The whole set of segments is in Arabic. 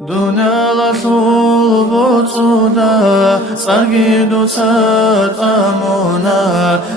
دنيا لطول بوتودا ساقيدو تاتامونا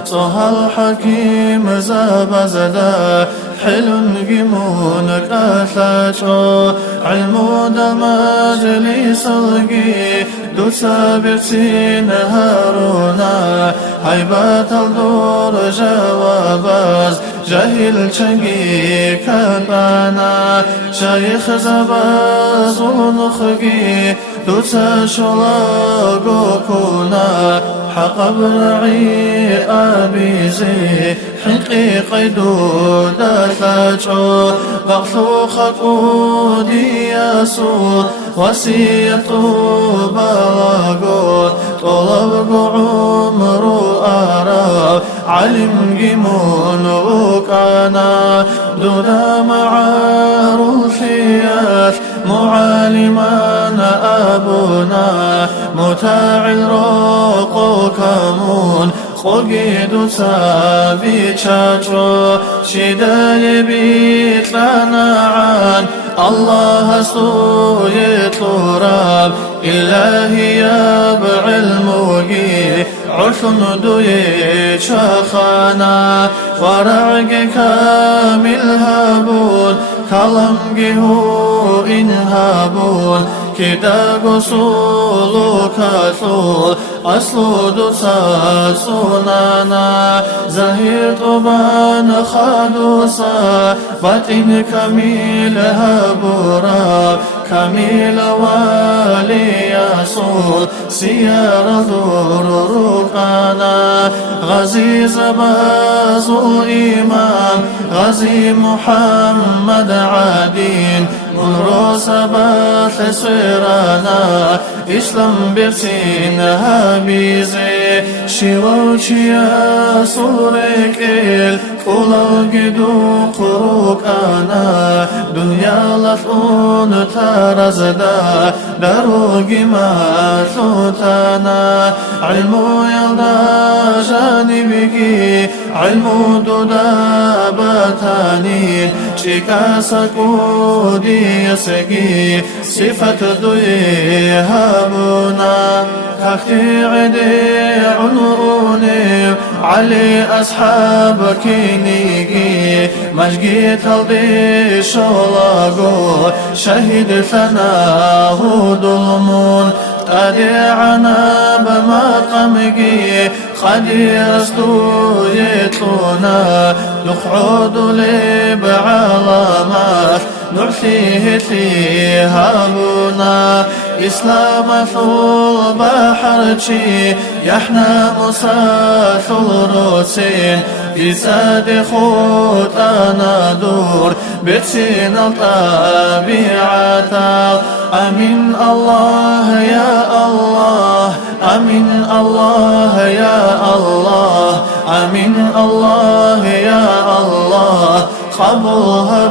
صوها الحكيم زابزدا حلن جمونك أثاشو علمو دا مجلس القي دو سابرتين هارونا هيبات الدور جواباز جاهل چنگی کتانا شیخ زباز ونخگی دوتا شلاغو کنا حق برعی آبیزی حقیقی دودا تاچو بغثو خطو دیاسو وسیعتو بلاغو طلبو عمرو آراب علم جمون وكانا دودا معار الخياث معالمان أبونا متاع الروق كمون خقيد سابي تشاترو شداي بيت لنا عن الله سويت راب إلهي يبع الموقي عثن دوي شخانا ورعق كامل هابون كلمجه إنهابون كدا قصول كثول أصل دوسا سنانا زهير طبان خدوسا باطن كميل هبورا كميل والي يسول سيار دور ركانا غزي زباز الإمام غزي محمد عادين منرو سباث سيرانا إسلام برسين هابيزي شيوشيا سوريكيل قولال قدو قروك أنا دنيا لفون تارزدا دروغي ما ثوتانا علمو يلدا جانبكي علمو دودا باتانين شكا سكو دي يسكي صفة دوي هابونا كاختي عدي عنوني علي أصحاب كينيكي مجقي تلدي شولاغو شهيد ثناه ظلمون تادعنا بمقامكي خديرستو يتلونا نقعد لي بعلامات نعثيه هابونا إسلام ثول بحرشي يحنا مساث الروسين في ساد خوت أنا دور بتسين الطبيعة أمين الله يا الله أمين الله يا الله أمين الله يا الله قبلها